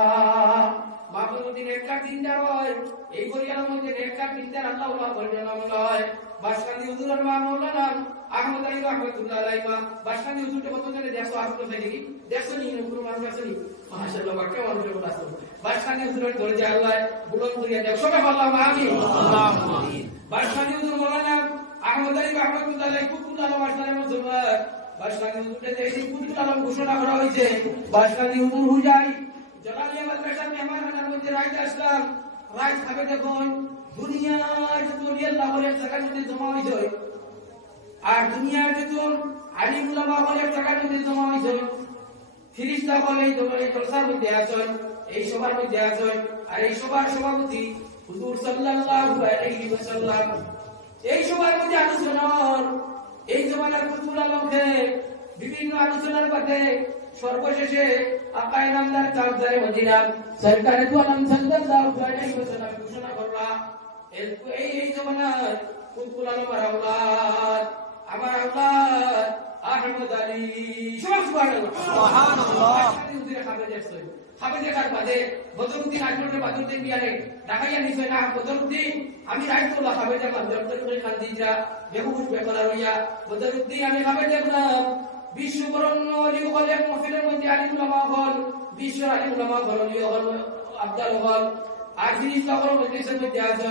মাহমুদিন একটা তিনটা হয় এই পরিবারের মধ্যে একটা তিনটা আল্লাহ হল জন্ম লয় বাসকান্দি হুজুরের মা মাওলানা আহমদ আলী রাহমাতুল্লাহ আলাইহি মা বাসকান্দি হুজুরকে কত জানে 100 আসলে দেখি 100 নি পুরো মানুষ আছে নি মাশাআল্লাহ বাক্য মানুষের কথা আছে বাসকান্দি হুজুরের ধরে যে আল্লাহ বুলন্দ করিয়া দেখ সবাই আল্লাহ আমিন আল্লাহুম্মা আমিন বাসকান্দি হুজুর মাওলানা আহমদ আলী রাহমাতুল্লাহ আলাইহি কুতুল আলম আসলামের মুসলমান বাসকান্দি হুজুরকে দেখি কুতুল আলম ঘোষণা করা হয়েছে বাসকান্দি হুজুর হুজাই জালালিয়া মাদ্রাসার মেহমানখানার মধ্যে রাইতে আসলাম রাইত খাবে দেখুন দুনিয়ার যত আল্লাহ বলে জায়গার মধ্যে জমা হয়েছে আর দুনিয়ার যত আলিম উলামা বলে জায়গার মধ্যে জমা হয়েছে ফেরেশতা বলে এই জলসার মধ্যে আছেন এই সবার মধ্যে আছেন আর এই সবার সভাপতি হুজুর সাল্লাল্লাহু আলাইহি ওয়াসাল্লাম এই সবার মধ্যে আলোচনা এই জমানার কুতুল আলমকে বিভিন্ন আলোচনার পথে সর্বশেষে আকায়ে নামদার তাজদারে মদিনা সরকারে দু আলম সাল্লাল্লাহু আলাইহি ওয়াসাল্লাম ঘোষণা করলা এই জমানার কুতুল আলমের আওলাদ আমার আওলাদ আহমদ আলী সুবহানাল্লাহ খাবে দেখার বাদে বদরুদ্দিন আজমলের বাদরুদ্দিন বিয়ারে ঢাকাইয়া নিছে না বদরুদ্দিন আমি রাইতুল্লাহ খাবে দেখা দরকার করে খান দিজা বেহুশ বেকলা রইয়া বদরুদ্দিন আমি খাবে দেখলাম বিশ্ববরণ্য অলি হল এক মহফিলের মধ্যে আলিম উলামা হল বিশ্ব আলিম উলামা হল আব্দাল হল আর জিনিস তখন মজলিসের মধ্যে আছে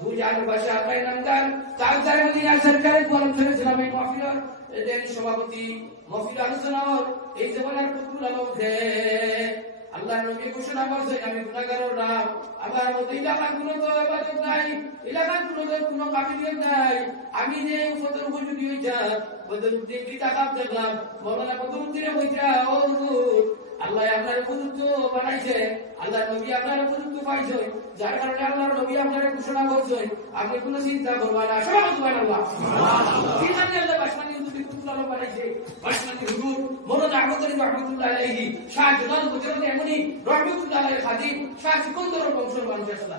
দু জান বাসা আল্লাহ নামদান তাজদার মদিনা সরকারের বরম ইসলামিক মাহফিলের এদের সভাপতি মাহফিল আলোচনার এই জমানার কুতুল আলোকে আল্লাহ নবী ঘোষণা করেছেন আমি গুনাহগারের নাম আমার মধ্যে এলাকার কোনো তো ইবাদত নাই এলাকার কোনো কাবিলিয়ত নাই আমি যে উপর উপযোগী হইছা বদরুদ্দিন কি তাকাব দেখলাম মাওলানা বদরুদ্দিনে হইছা ও হুজুর আল্লাহ আপনার উপযুক্ত বানাইছে আল্লাহ নবী আপনার উপযুক্ত পাইছে যার কারণে আল্লাহর নবী আপনার ঘোষণা করছেন আপনি কোনো চিন্তা করবেন না সুবহানাল্লাহ সুবহানাল্লাহ কি জানি আল্লাহ বাসমানি নবী কুতুল বানাইছে বাসমানি হুজুর মাওলানা আহমদ আলী রাহমাতুল্লাহ আলাইহি শাহ জালাল বজরত এমনি রাহমাতুল্লাহ আলাইহি খাদিম শাহ সিকন্দর বংশের মানুষ আসলা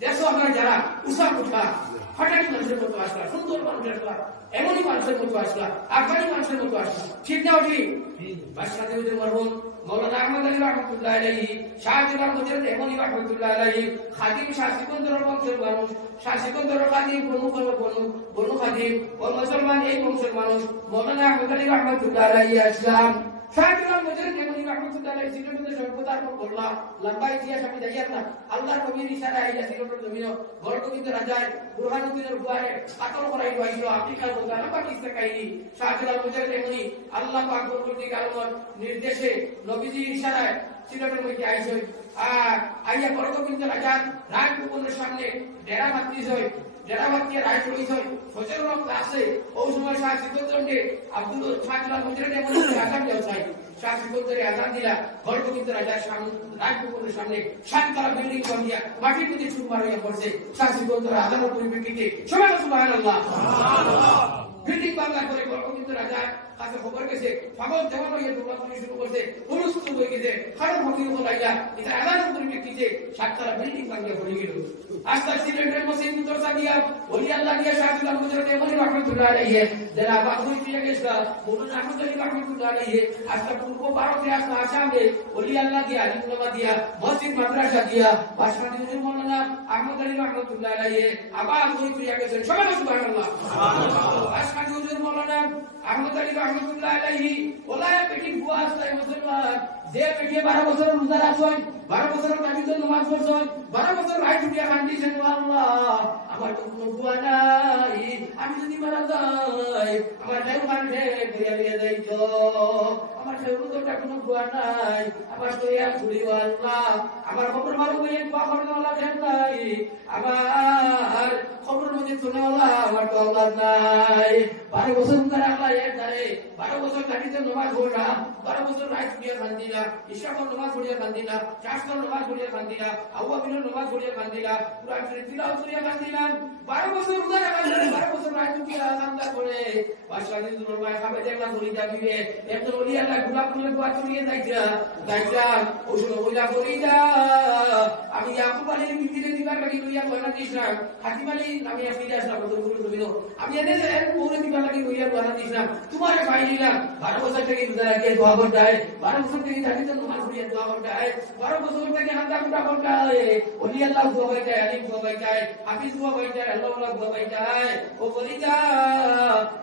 দেখো আমরা যারা উষা উঠা হঠাৎ মানুষের মতো আসলা সুন্দর মানুষ আসলা এমনই মানুষের মতো আসলা আফগানি মানুষের মতো আসলা ঠিক না ঠিক বাসমানি হুজুর মরহুম মাওলানা আহমদ আলী রাহমাতুল্লাহ আলাইহি শাহ জালাল বজরত এমনি রাহমাতুল্লাহ আলাইহি খাদিম শাহ সিকন্দর বংশের মানুষ শাহ সিকন্দর খাদিম বনু খাদিম ও মুসলমান এই বংশের মানুষ মাওলানা আহমদ আলী রাহমাতুল্লাহ আলাইহি আসলাম শাহজালাল বজরত এমনি রাহমাতুল্লাহ আলাইহি সিলেটের সভ্যতার পর বললা লম্বা ইতিহাস আমি দেখাই না আল্লাহর নবীর ইশারায় আইয়া সিলেটের জমিন বড়গোবিন্দ রাজায় বুরহানুদ্দিনের বুয়ারে কাতল করাই হইছিল আফ্রিকার মধ্যে লম্বা কিসা কাহিনী শাহজালাল বজরত এমনি আল্লাহ পাক পরবর্তীকালে আলমর নির্দেশে নবীজির ইশারায় সিলেটের মধ্যে আইছে আর আইয়া বড়গোবিন্দ রাজার রাজভবনের সামনে ডেরা বাঁধিয়েছে যারা বাকি রায় করেছে সচেতন আছে ওই সময় শাহ সিকন্দরকে আব্দুল শাহজালাল বজরত এমনি আজাদ দেওয়াই শাহ সিকন্দরের আজাদ দিলা বড়গোবিন্দ রাজার সামনে রাজভবনের সামনে সাততলা বিল্ডিং বানিয়ে মাটির মধ্যে ছুট মারিয়া পড়ছে শাহ সিকন্দর আজাদের পরিপ্রেক্ষিতে সবাই সুবহানাল্লাহ সুবহানাল্লাহ বিল্ডিং বাংলা করে বড়গোবিন্দ রাজার কাছে খবর গেছে পাগল দেওয়ান হয়ে দৌড়াদৌড়ি শুরু করছে হুলস্থুল হয়ে গেছে কারণ ফকির বলাইয়া এটা আজাদের পরিপ্রেক্ষিতে সাততলা বিল্ডিং বানিয়ে পড়ে গেল আস্তে সিলেটের মসজিদ দরজা দিয়া ওলি আল্লাহ দিয়া শাহজালাল বজরত এমনি রাহমাতুল্লাহ আলাইহি যারা বাহুই দিয়ে গেছে মাওলানা আহমদ আলী রাহমাতুল্লাহ আলাইহি আস্তে পূর্ব ভারতে আসা আসামে ওলি আল্লাহ দিয়া আলিমুল্লাহ দিয়া মসজিদ মাদ্রাসা দিয়া বাসমানি হুজুর মাওলানা আহমদ আলী রাহমাতুল্লাহ আলাইহি আবার ওই দিয়ে গেছেন সবাই সুবহানাল্লাহ সুবহানাল্লাহ বাসমানি হুজুর মাওলানা আহমদ আলী রাহমাতুল্লাহ আলাইহি ওলায়া পেটি বুয়া আসলে মুসলমান যে পেটি 12 বছর রোজা রাখছেন 12 বছর তাজিদ নামাজ পড়ছেন 12 বছর রাত উঠিয়া কান্দিছেন আল্লাহ আমার তো কোনো বুয়া নাই আমি যদি মারা যাই আমার দেহ কান্দে ঘুরিয়া নিয়ে যাইতো আমার সেরকমটা কোনো বুয়া নাই আমার তো ইয়া ঘুরিও আল্লাহ আমার খবর মারো বই বুয়া করনেওয়ালা কেন নাই আমার খবর মধ্যে তোনেওয়ালা আমার তো আল্লাহ নাই 12 বছর ধরে আল্লাহ এক ধারে 12 বছর তাজিদ নামাজ পড়া 12 বছর রাত উঠিয়া কান্দিনা ইশাকর নামাজ পড়িয়া কান্দিনা চাষকর নামাজ পড়িয়া কান্দিনা আওয়াবিনের নামাজ পড়িয়া কান্দিনা কুরআন শরীফ তিলাওয়াত করিয়া কান্দিনা 12 বছর রোজা রাখা 12 বছর রাত উঠিয়া কান্দা করে বাদশাহ দিন মায় খাবে দেখলা করি যাবিবে একজন ওলি আল্লাহ গোলাপ ফুলের দোয়া চলিয়ে যাইতা ওষুধ ওইলা করি যা আমি ইয়াকুব আলীর বিবিরে দিবার লাগি লইয়া কয়না দিছিলাম হাকিম আলী আমি ফিরে আসলাম বদরপুর জমিন আমি এনে পৌরে দিবার লাগি লইয়া কয়না দিছিলাম তোমার পাই দিলাম 12 বছর থেকে রোজা রাখে দোয়া করতায় 12 বছর থেকে তাকে তো নামাজ পড়িয়া দোয়া করতায় 12 বছর থেকে হামদা কুটা করতায় ওলি আল্লাহ দোয়া করতায় আলিম দোয়া করতায় হাফিজ দোয়া করতায় আল্লাহ দোয়া করতায় ও বলি যা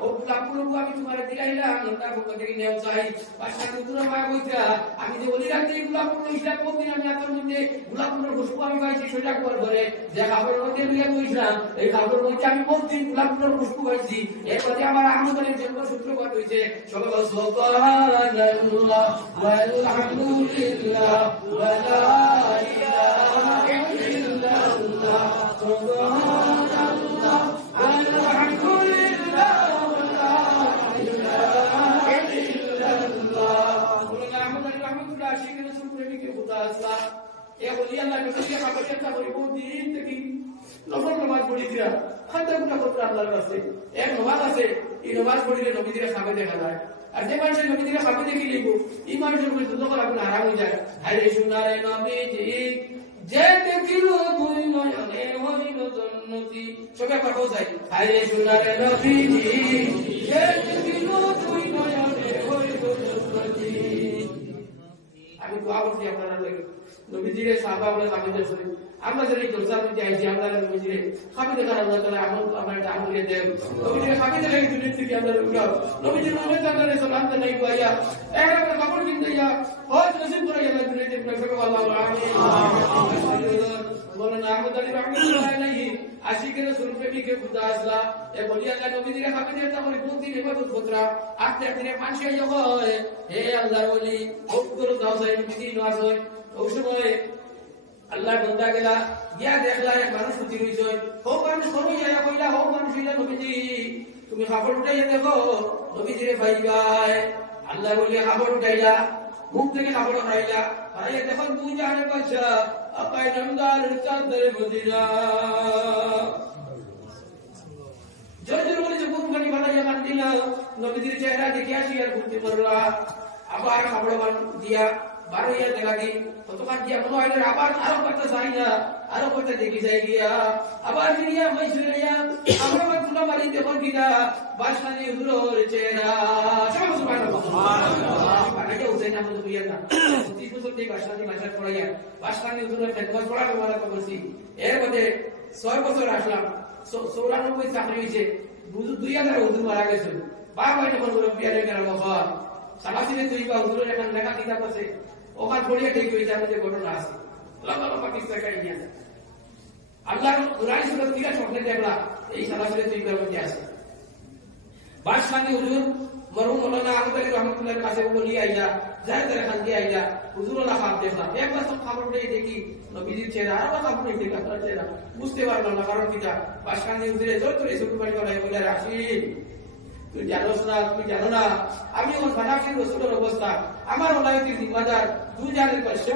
ও গোলাপ ফুল আমি তোমার দিলাইলাম ওটা বলতে থেকে নেও চাই বাদশাহ দুরা মা কইতা আমি যে ওলি রাতে গোলাপ ফুল হিসাব করতে আমি আতর মধ্যে গোলাপ ফুলের খুশবু আমি পাইছি সোজা কর ধরে যে কাপড়ের মধ্যে নিয়ে কইছিলাম এই কাপড়ের মধ্যে আমি প্রতিদিন গোলাপ ফুলের খুশবু পাইছি এরপরে আমার আহমদ আলীর জন্ম সূত্রপাত হইছে সবাই সুবহানাল্লাহ ওয়ালহামদুলিল্লাহ ওয়া লা ইলাহা ইল্লাল্লাহ সুবহানাল্লাহ ওয়ালহামদুলিল্লাহ ওয়া লা ইলাহা ইল্লাল্লাহ মাওলানা আহমদ আলী রাহমাতুল্লাহ আশিকের রাসূল প্রেমিক খোদা আসলা এ ওলি আল্লাহ নবী খাবার চেষ্টা করি বহুত দিন থেকে নফল নামাজ পড়িছিলা খাতা গুনাহ করতে আল্লাহর কাছে এক নামাজ আছে এই নামাজ পড়িলে নবীদের খাবে দেখা যায় আর যে মানুষের নবীদের খাবে দেখি লিব এই মানুষের উপরে দুঃখ করে আপনার হারাম হয়ে যায় আরে শুনারে নবীজি যে দেখিল দুই নয়নে হইল জন্নতি সবে কথা যায় আরে শুনারে নবীজি যে দেখিল দুই নয়নে হইল জন্নতি আমি দোয়া করছি আপনারা লাগে নবীজিরে সাহাবা বলে খাবে দেখছেন আমরা যদি দরজার মধ্যে আইছি আমরা নবীজিরে খাবে দেখার আল্লাহ তাআলা আমরা এটা আমলে দেব নবীজিরে খাবে দেখে দুনিয়া থেকে আমরা উঠাও নবীজির নামে তাআলা সালাম দেই গুয়া এরা খবর কিনতে যা বহুত নসিব করে গেল দুনিয়াতে প্রশংসা আল্লাহ আমিন মাওলানা আহমদ আলী রাহমাতুল্লাহ আলাইহি আশিকের রাসূল প্রেমিকের খুদা আসলা এ বলি আল্লাহ নবীদের খাবে দিয়ে তখন কোন দিন ইবাদত করতরা আতে দিনে মানুষ আইয়া হয় হে আল্লাহর ওলি খুব করে দাও যাই দিন ওয়াজ হয় ওই সময় আল্লাহর বান্দা গেলা গিয়া দেখলা এক মানুষ উঠি রইছে ও মানুষ সরই আয়া কইলা ও মানুষ ইলা নবীজি তুমি খবর উঠাইয়া দেখো নবীজিরে ভাইবাই আল্লাহর ওলি খবর উঠাইলা মুখ থেকে খবর উঠাইলা আরে দেখো তুই জানে বাদশা আপাই নামদার চাঁদের মদিনা জোর জোর বলে বুক খানি বানাইয়া কান্দিলা নবীজির চেহারা দেখে আসি আর ঘুরতে পারলা আবার খবর দিয়া বারোইয়া দেখা দি কতবার দিয়া কোনো আইলে আবার আরো করতে চাই না আরো করতে দেখি যাই গিয়া আবার ফিরিয়া মাইসুরিয়া আমরা তুলা মারি দেখো কিনা বাসখালী হুজুরের চেহারা সুবহানাল্লাহ বানাইয়া উঠাই না মতো কইয়া না 30 বছর থেকে বাসখালী মাস্টার পড়াইয়া বাসখালী হুজুরের খেদমত পড়ানো বলা করছি এর মধ্যে 6 বছর আসলাম 94 চাকরি হইছে 2000 হুজুর মারা গেছে বাবা যখন মুরব্বিয়ারে কেন বাবা সাবাসিনে তুই বা হুজুরের এখন লেখা কিতাব আছে ওখান পড়িয়া ঠিক হয়ে যাবে যে ঘটনা আছে লম্বা লম্বা কিস্তা খাই নিয়ে আল্লাহ কুরআন সূরা কিরা স্বপ্নে দেখলা এই সাবাসিনে তুই বা মধ্যে আছে বাদশাহী হুজুর মরহুম মাওলানা আহমদ আলী রহমাতুল্লাহর কাছে বলি আইলা জায়দার খান দিয়ে আইলা হুজুরুল্লাহ খান দেখলা একবার সব খবর পেয়ে দেখি নবীজির চেহারা আর খবর পেয়ে দেখি আপনার চেহারা বুঝতে পারলাম না কারণ কিটা বাদশাহী হুজুরে জোর করে ছোট বাড়ি করে বলে আসি তুই জানোস না তুই জানো না আমি ওর ফানাফির রসুলের অবস্থা আমার ওলায়তির জিম্মাদার তুই জানের পাশে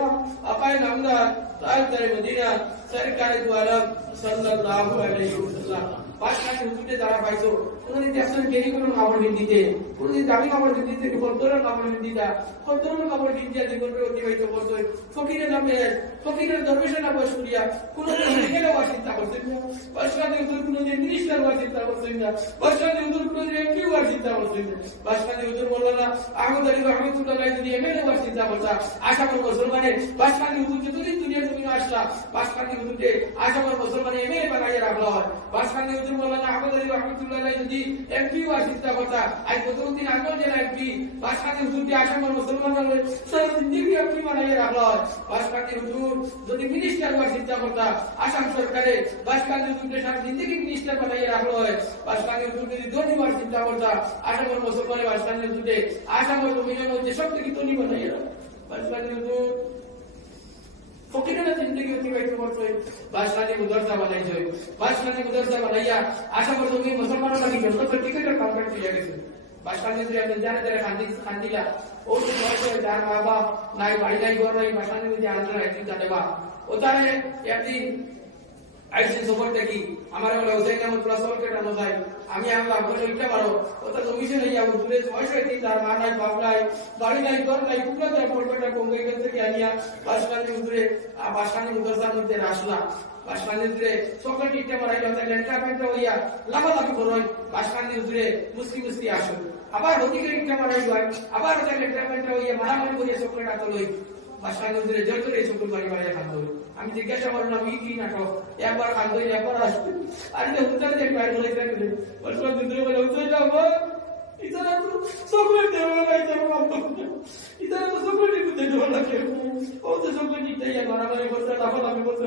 আপায় নামদার তার মদিনা সরকারে দু আলম সাল্লাল্লাহু আলাইহি ওয়াসাল্লাম বাদশাহী হুজুরে যারা পাইছো কোনদিন দেখছেন কেরি কোনো খবর দিতে কোনদিন দামি খবর দিতে কতর খবর দিতা কতর খবর দিতে জীবনের অতিবাহিত করতে ফকিরের নামে ফকিরের দরবেশের নামে শুনিয়া কোনদিন লিখেলে চিন্তা করতেন না বাদশাহী হুজুর কোনদিন মিনিস্টার হওয়ার চিন্তা করতেন না বাদশাহী হুজুর কোনদিন এমপি হওয়ার চিন্তা করতেন না বাদশাহী হুজুর মাওলানা আহমদ আলী রহমাতুল্লাহ যদি এমএলএ হওয়ার চিন্তা করতা আশা করব মুসলমানের বাদশাহী হুজুর যতদিন দুনিয়ার জমিনে আসলা বাদশাহী হুজুরকে আশা করব মুসলমানের এমএলএ বানাইয়া রাখলা হয় বাদশাহী হুজুর মাওলানা আহমদ আলী রহমাতুল্লাহ যদি এমপি হওয়ার চিন্তা করতা আজ কতদিন আগেও যারা এমপি বাদশাহী হুজুরকে আশা করব মুসলমানের সারা জিন্দেগি এমপি বানাইয়া রাখলা হয় বাদশাহী হুজুর যদি মিনিস্টার হওয়ার চিন্তা করতা আসাম সরকারে বাদশাহী হুজুরকে সারা জিন্দেগি মিনিস্টার বানাইয়া রাখলা হয় বাদশাহী হুজুর যদি ধনী হওয়ার চিন্তা করতা আশা করব মুসলমানের বাদশাহী হুজুরকে আশা করব মিলিয়ন মধ্যে সব থেকে ধনী বানাইয়া রাখলা বাদশাহী হুজুর ফকিরের জিন্দেগি অতিবাহিত করতে বাদশাহী মুদরসা বানাইছে বাদশাহী মুদরসা বানাইয়া আশা করব তুমি মুসলমানের লাগি যত টিকেটের কন্ট্রাক্ট দিয়ে গেছে বাদশাহী যদি আপনি জানে তারা খান্দিলা ও যে বয়সে যার মা বাপ নাই বাড়ি নাই ঘর নাই বাদশাহী যদি আনন্দ একদিন জানে বা ও তারে একদিন আইসি সফর দেখি আমার বলে হুসাইন আহমদ প্লাসলকে টানো যায় আমি আল্লাহ বলে ইচ্ছা পারো ওটা জমিছে নেই আবু দূরে বয়সে তিন তার মা নাই বাপ নাই বাড়ি নাই ঘর নাই কুকুরা যায় পড়বেটা কমে গেল থেকে আনিয়া বাদশাহী দূরে বাদশাহী মুদরসার মধ্যে আসলা বাদশাহী দূরে সকলটি ইচ্ছা মারাইল তাই লেন্টা পেন্টা হইয়া লাফালাফি করই বাদশাহী দূরে মুস্কি মুস্কি আসো আবার হদিকে ইচ্ছা মারাইল আবার তাই লেন্টা পেন্টা হইয়া মারামারি করিয়া সকলটা আতলই বাদশাহী দূরে জোর করে এই সকল বাড়ি বাড়ি খান হই আমি জিজ্ঞাসা করলাম কি নাটক একবার খান হই একবার আসবে আর যে উত্তর দিয়ে বাইরে বলে দিলেন বাদশাহী দূরে বলে উত্তর যাবো ইতারা তো সকল দেওয়া নাই যাবো ইতারা তো সকল দিতে দেওয়া লাগে ও তো সকল দিতে ইয়া মারামারি করতে লাফালাফি করতে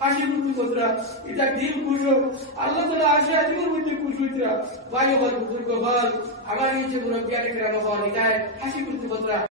হাসি মুখি করতে এটা দিল খুশো আল্লাহ তাআলা আসে আজকের মধ্যে খুশি হইতরা ভাই আমার বুজুর্গ ভাই আমার নিচে মুরব্বিয়ারে কেরাম হওয়া এটা হাসি মুখি করতে